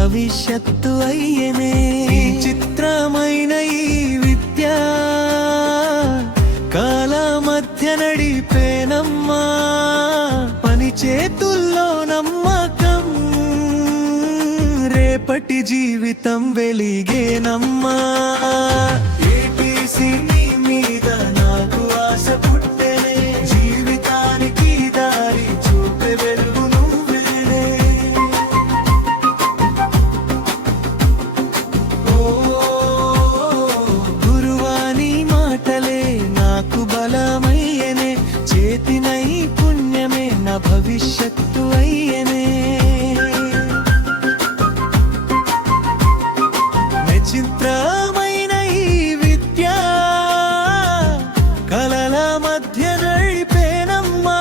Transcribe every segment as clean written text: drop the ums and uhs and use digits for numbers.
భవిష్యత్తు అయ్యనే. చిత్రమైన ఈ విద్య కాల మధ్య నడిపేనమ్మా, పని చేతుల్లో నమ్మకం, రేపటి జీవితం వెలిగేనమ్మా. ఏటీసీ నీ మీద నాకు ఆశ పుట్టెనే, జీవితానికి దారి చూపే వెలుగు నువ్వేనే. గురువాని మాటలే నాకు బలమయ్యనే, చేతి నైపుణ్యమే నా భవిష్యత్తు అయ్యనే. చిత్రమైన ఈ విద్య కలల మధ్య నడిపేనమ్మా,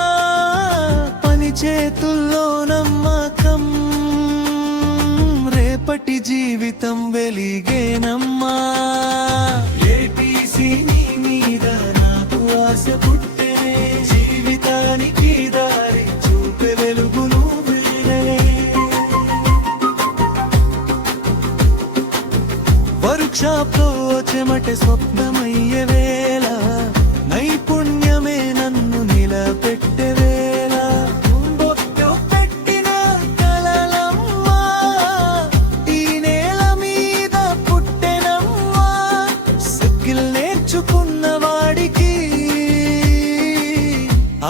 పని చేతుల్లో నమ్మకం, రేపటి జీవితం వెలిగేనమ్మా. ఏటీసీ నీ మీద నాకు ఆశ పుట్టెనే, జీవితానికి దారి చూపే వెలుగు నువ్వేనే. వర్క్షాప్లో చెమట స్వప్నమయ్యే వేళ, నైపుణ్యమే నన్ను నిలబెట్టే వేళ, బొట్టు పెట్టిన కలలమ్మా, ఈ నేల మీద పుట్టెనమ్మా. సైకిల్ నేర్చుకున్న వాడికి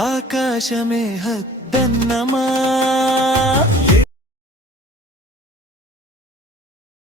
ఆకాశమే హద్దన్నమా.